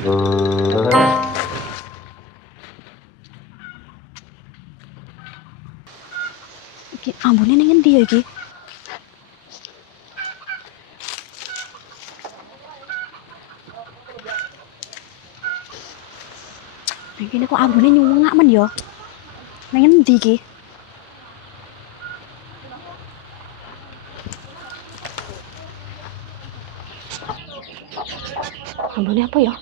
Iki ambune ning endi ya iki? Iki kok ambune nyungak men ya. Ning endi iki? Ambune apa ya?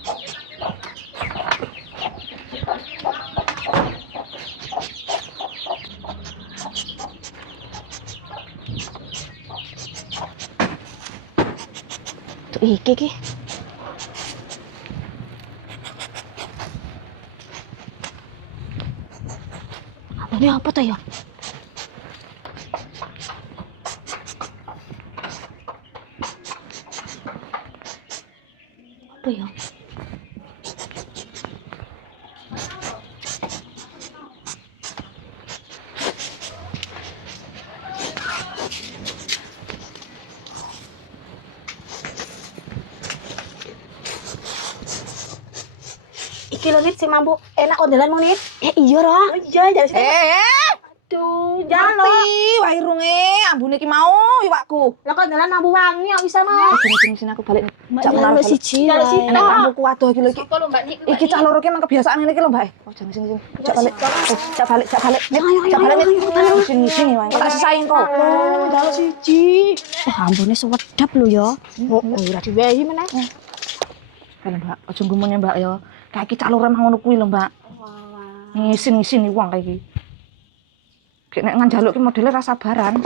Tuh iki. Ambune apa ta ya? Apa ya? Iki lho Nit si mampu enak kondelan mau Nit. Iya Ra. Oh iya jadi sini. Aduh, Jangan lo. wae irunge ambune iki mau iwakku. Lah kondelan mampu wangi kok bisa mau. Sini aku balik. Cak menalo siji. Kalau sih, Enak ampuku waduh iki lho iki. Apa lho Mbak Nik? Iki cah loro ki emang kebiasaan ngene iki lho, Mbak. Oh, jangan sini. Cak balik. Cak balik. Nih, cak balik. Sini wae. Tak sisain kok. Kalau siji. Wah, ambune sewedap lho ya. Oh, ora diwehi meneh. Kan Mbak, aja gumunnya Mbak ya. Kayak iki cak loro emang ngono kuwi lho, Mbak. Ngisin wong kayak iki. Kayak nek nganjaluk ki modele ra sabaran.